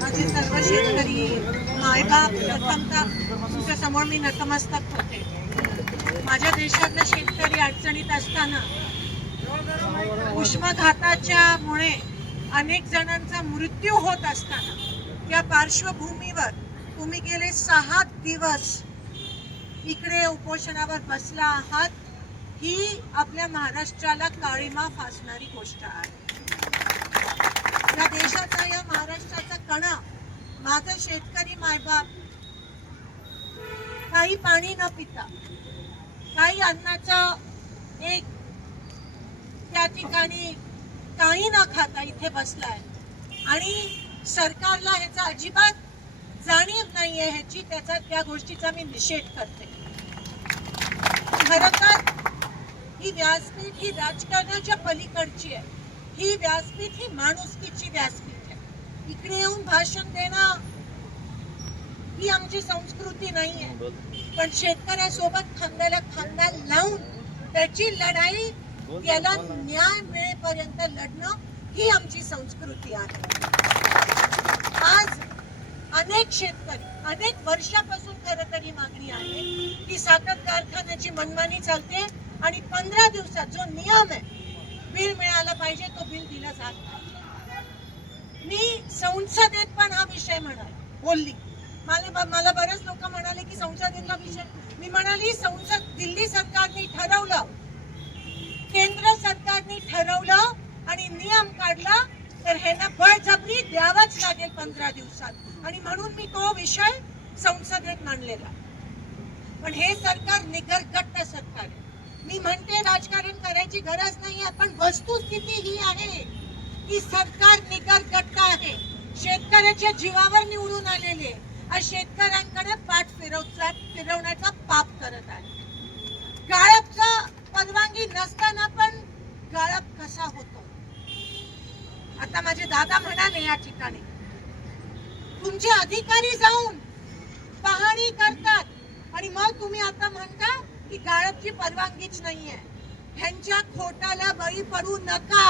माझे सर्व शेतकरी मायबाप प्रथमतः तुमच्या समोर मी नतमस्तक होते. माझ्या देशातले शेतकरी अडचणीत असताना उष्माघाताच्या मुळे अनेक जणांचा मृत्यू होत असताना त्या पार्श्वभूमीवर तुम्ही गेले 6 दिवस इकडे उपोषणावर बसला आहात. ही आपल्या महाराष्ट्राला काळीमा फासणारी गोष्ट आहे. या देशाचा, या महाराष्ट्राचा कणा, माझा शेतकरी मायबाप काही पाणी न पिता, काही अन्नाचा एक त्या ठिकाणी काही न खाता इथे बसलाय आणि सरकारला ह्याचा अजिबात जाणीव नाहीये ह्याची. त्या गोष्टीचा मी निषेध करते. खरं तर ही व्यासपीठ ही राजकारणाच्या पलीकडची आहे. ही व्यासपीठ ही माणुसकीची व्यासपीठ आहे. इकडे येऊन भाषण देणं ही आमची संस्कृती नाही आहे. पण शेतकऱ्यासोबत खांद्याला खांदा लावून त्याची लढाई, त्याला न्याय मिळेपर्यंत लढणं ही आमची संस्कृती आहे. आज अनेक शेतकरी अनेक वर्षापासून खरं तर ही मागणी आहे की साखर कारखान्याची मनमानी चालते आणि 15 दिवसात जो नियम आहे बिल मिळाला पाहिजे, तो बिल दिला जात नाही. मी संसदेत पण हा विषय बोलली. मला बरेच लोक म्हणाले की संसदेतला विषय. मी म्हणाली संसद, दिल्ली सरकारने ठरवलं, केंद्र सरकारने ठरवलं आणि नियम काढला तर ह्यांना बळजबरी द्यावाच लागेल 15 दिवसात. आणि म्हणून मी तो विषय संसदेत मांडलेला. पण हे सरकार निगरगट्ट सरकार आहे. मी म्हणते राजकारण करायची गरज नाही आहे, पण वस्तुस्थिती ही आहे की सरकार निगरगट्ट आहे. शेतकऱ्याच्या जीवावर निवडून आलेले आज शेतकऱ्यांकडे पाठ फिरवण्याचा पाप करत आहे. गाळपचा परवानगी नसताना पण गाळप कसा होतो. आता माझे दादा म्हणाले या ठिकाणी तुमचे अधिकारी जाऊन पाहणी करतात आणि मग तुम्ही आता म्हणता की गाळपची परवानगीच नाहीये. ह्यांच्या खोटाला बळी पडू नका.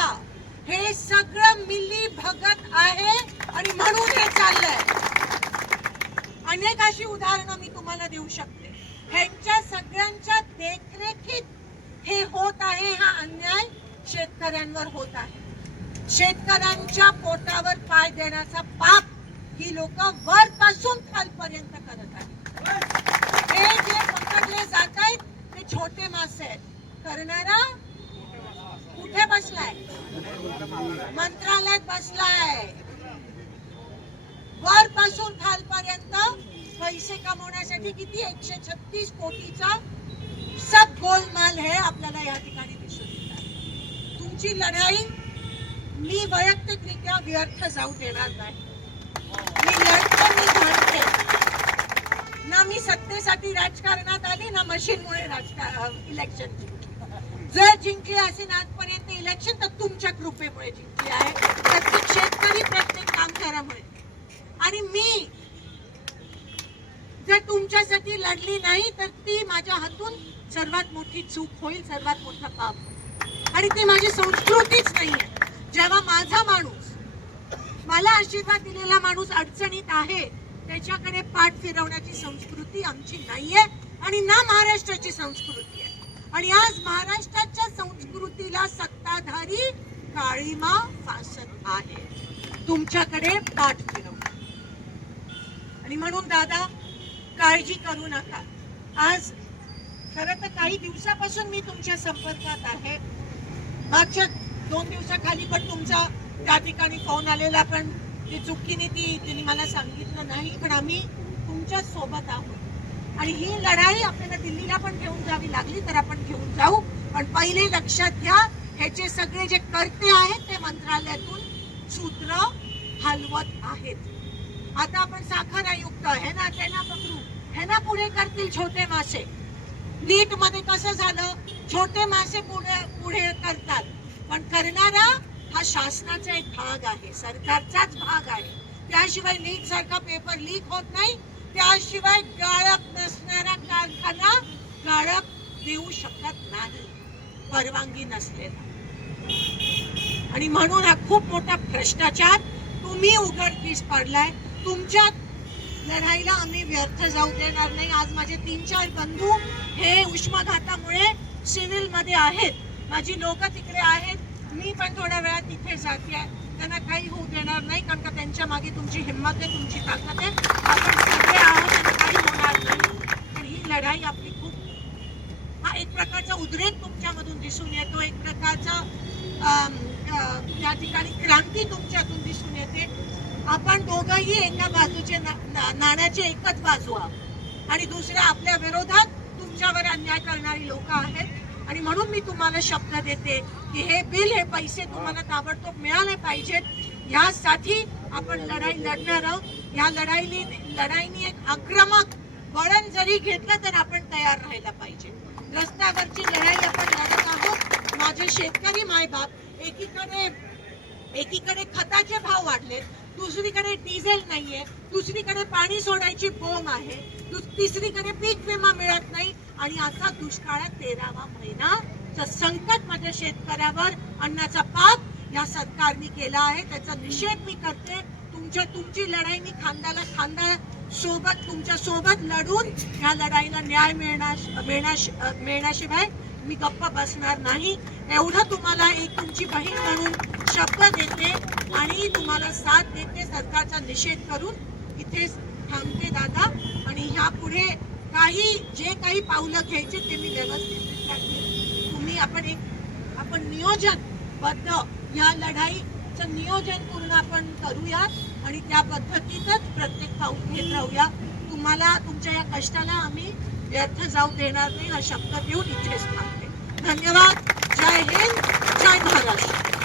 हे सगळं मिली भगत आहे आणि म्हणून हे चाललंय. अनेक अशी उदाहरणं मी तुम्हाला देऊ शकते. ह्यांच्या सगळ्यांच्या देखरेखीत हे होत आहे. हा अन्याय शेतकऱ्यांवर होत आहे. शेतकऱ्यांच्या पोटावर पाय देण्याचा पाप ही लोक वरपासून खालपर्यंत करत आहेत. हे जे पकडले जात आहेत ते छोटे मासे आहेत. करणारा कुठे बसलाय? मंत्रालयात बसलाय. वरपासून खालपर्यंत पैसे कमवण्यासाठी किती 136 कोटीचा सब गोलमाल है आपल्याला या ठिकाणी दिसून येत आहे. तुमची लढाई मी वैयक्तिकरित्या व्यर्थ जाऊ देणार नाही. मी लढतो, मी भांडते. ना मी सत्तेसाठी राजकारणात आली, ना मशीनमुळे इलेक्शन जिंकली. जर जिंकली असेल आजपर्यंत इलेक्शन तर तुमच्या कृपेमुळे जिंकली आहे. प्रत्येक शेतकरी, प्रत्येक कामगारामुळे. आणि मी जर तुमच्यासाठी लढली नाही तर ती माझ्या हातून सर्वात मोठी चूक होईल, सर्वात मोठा पाप. आणि ती माझी संस्कृतीच नाहीये. जेव्हा माझा माणूस, मला आशीर्वाद दिलेला माणूस अडचणीत आहे, त्याच्याकडे पाठ फिरवण्याची संस्कृती आमची नाहीये आणि ना महाराष्ट्राची संस्कृती आहे. आणि आज महाराष्ट्राच्या संस्कृतीला सत्ताधारी काळीमा फासत आहे. तुमच्याकडे पाठ फिरवणं. आणि म्हणून दादा काळजी करू नका. आज खरं तर काही दिवसापासून मी तुमच्या संपर्कात आहे. मागच्या 2 दिवसाखाली पण तुमचा त्या ठिकाणी फोन आलेला, पण ती चुकीने तिने मला सांगितलं नाही. पण आम्ही तुमच्या सोबत आहोत आणि ही लढाई आपल्याला दिल्लीला पण घेऊन जावी लागली तर आपण घेऊन जाऊ. पण पहिले लक्षात घ्या, ह्याचे सगळे जे कर्ते आहेत ते मंत्रालयातून सूत्र हलवत आहेत. आता आपण साखर आयुक्त है ना, त्यांना पकडू, है ना, पुढे करतील छोटे मासे. नीट मध्ये कसं झालं, छोटे मासे पुढे करतात, पण करणारा हा शासनाचा एक भाग आहे, सरकारचाच भाग आहे. त्याशिवाय नीट सारखा पेपर लीक होत नाही. त्याशिवाय गाळप नसणारा कारखाना गाळप देऊ शकत नाही, परवानगी नसलेला. आणि म्हणून हा खूप मोठा भ्रष्टाचार तुम्ही उघडकीस पडलाय. तुमच्या लढाईला आम्ही व्यर्थ जाऊ देणार नाही. आज माझे 3-4 बंधू हे उष्माघातामुळे सिव्हिल मध्ये आहेत. माझी लोक तिकडे आहेत. मी पण थोड्या वेळात तिथे जाते. त्यांना काही होऊ देणार नाही, कारण का त्यांच्या मागे तुमची हिंमत आहे, तुमची ताकद आहे. आपण सगळे आहोत आणि काही होणार नाही. पण ही लढाई आपली खूप, हा एक प्रकारचा उद्रेक तुमच्यामधून दिसून येतो, एक प्रकारचा त्या ठिकाणी क्रांती तुमच्यातून दिसून येते. आपण दोघंही एका बाजूचे नाण्याचे एकच बाजू आहोत आणि दुसऱ्या आपल्या विरोधात तुमच्यावर अन्याय करणारी लोक आहेत. आणि म्हणून मी तुम्हाला शब्द देते की हे बिल, हे पैसे तुम्हाला ताबडतोब मिळाले पाहिजेत. यासाठी आपण लढाई लढणार आहोत. या लढाईनी एक आक्रमक वळण जरी घेतलं तर आपण तयार राहायला पाहिजे. रस्त्यावरची लढाई आपण लढत आहोत. माझे शेतकरी मायबाप, एकीकडे खताचे भाव वाढले, दुसरीकडे डिझेल नाहीये, दुसरीकडे पाणी सोडायची बोंब आहे, तिसरीकडे पीक विमा मिळत नाही आणि असा दुष्काळात 13वा महिना संकट माझ्या शेतकऱ्यावर अन्नाचा पाक या सरकारने केला आहे. त्याचा निषेध मी करते. तुमची लढाई मी खांद्याला खांदा सोबत तुमच्या सोबत लढून या लढाईला न्याय मिळण्याशिवाय मी गप्प बसणार नाही. एवढं तुम्हाला एक तुमची बहीण म्हणून शब्द देते आणि तुम्हाला साथ देते. सरकारचा निषेध करून इथेच थांबते दादा. आणि ह्या पुढे जे काही पावलं घ्यायचे ते मी व्यवस्थित करते. तुम्ही आपण नियोजनबद्ध या लढाईचं नियोजन पूर्ण आपण करूयात आणि त्या पद्धतीतच प्रत्येक पाऊल घेत राहूया. तुम्हाला तुमच्या या कष्टाला आम्ही व्यर्थ जाऊ देणार नाही हा शब्द देऊन इथेच थांबते. धन्यवाद. जय हिंद, जय महाराष्ट्र.